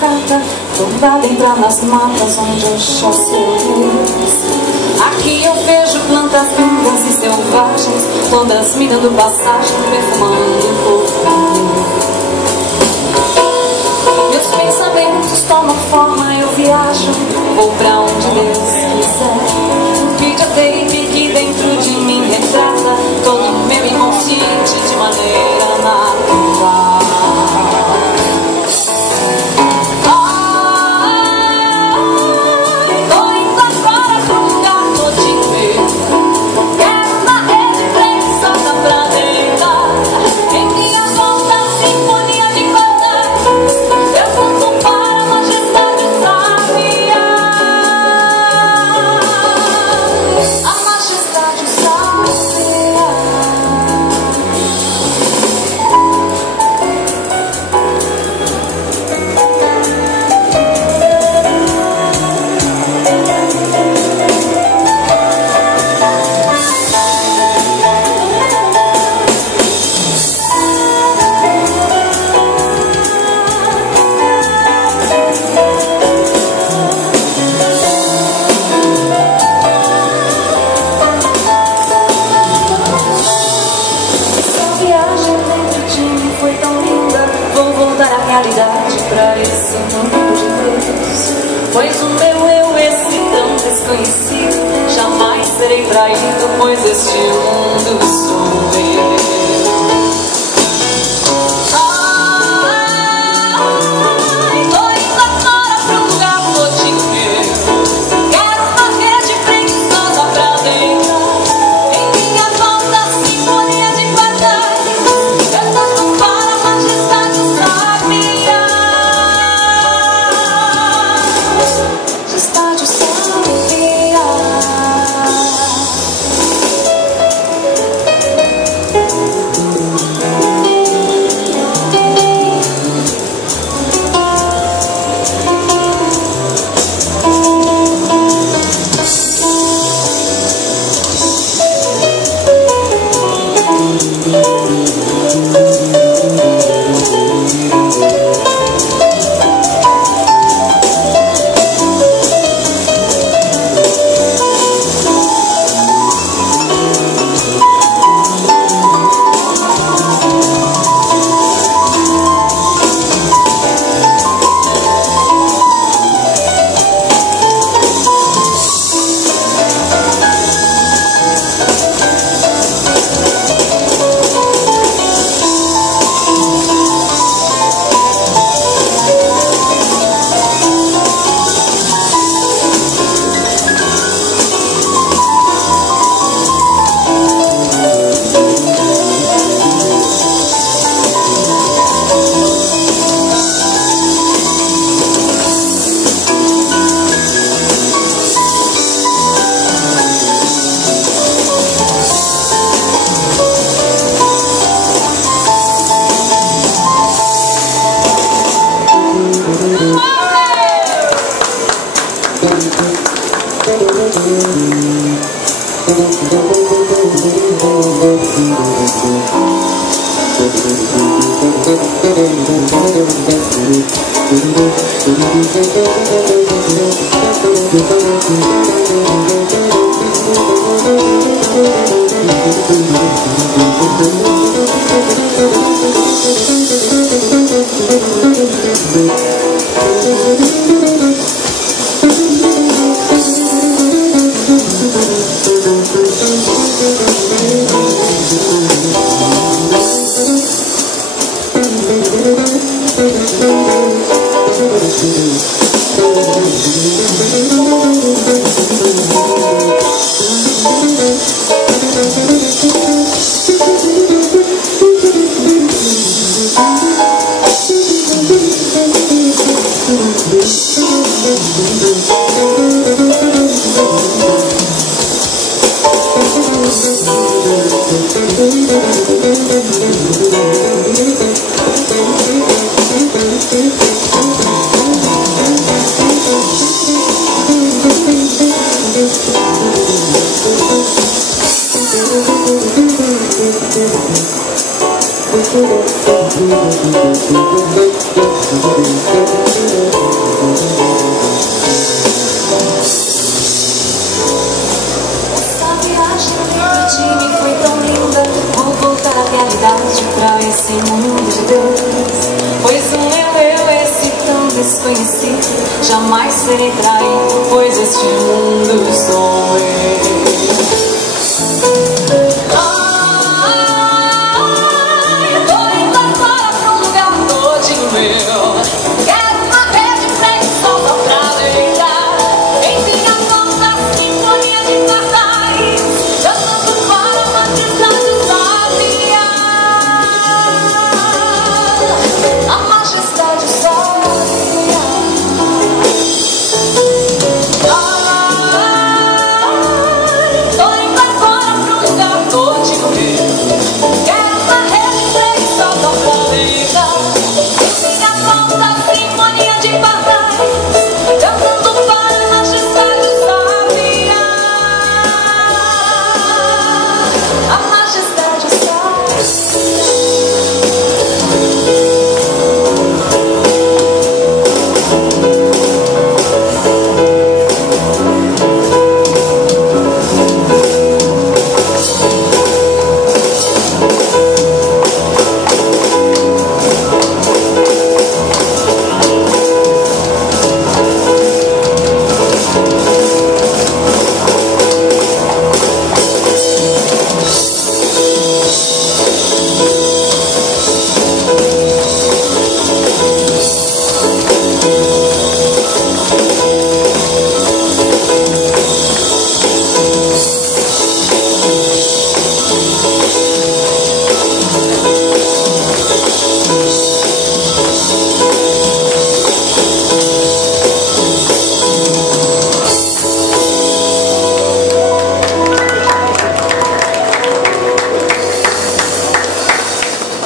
carta, tombada entrar nas matas onde Oxóssi eu aqui eu vejo plantas lindas e selvagens, todas me dando passagem, perfumando o corpo. Meus pensamentos tomam forma, eu viajo, vou pra onde Deus quiser. Um videotape que dentro de mim retrata todo o meu inconsciente de maneira natural. Pra esse mundo de Deus, pois o meu eu, esse tão desconhecido, jamais serei traído, pois este mundo sou eu. Essa viagem dentro de mim foi tão linda. Vou voltar à realidade pra esse mundo de Deus. Pois um eu, esse tão desconhecido, jamais serei traído, pois este mundo sou eu.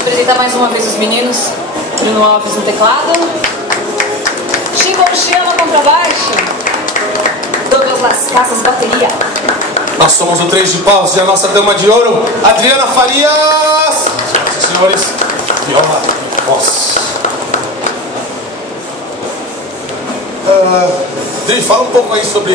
Apresentar mais uma vez os meninos. Bruno Alves no teclado, Chico Luciano contrabaixo, Douglas Las Casas bateria. Nós somos o Três de Paus e a nossa dama de ouro, Adriana Farias. Senhores, que honra. Nossa. Dri, fala um pouco aí sobre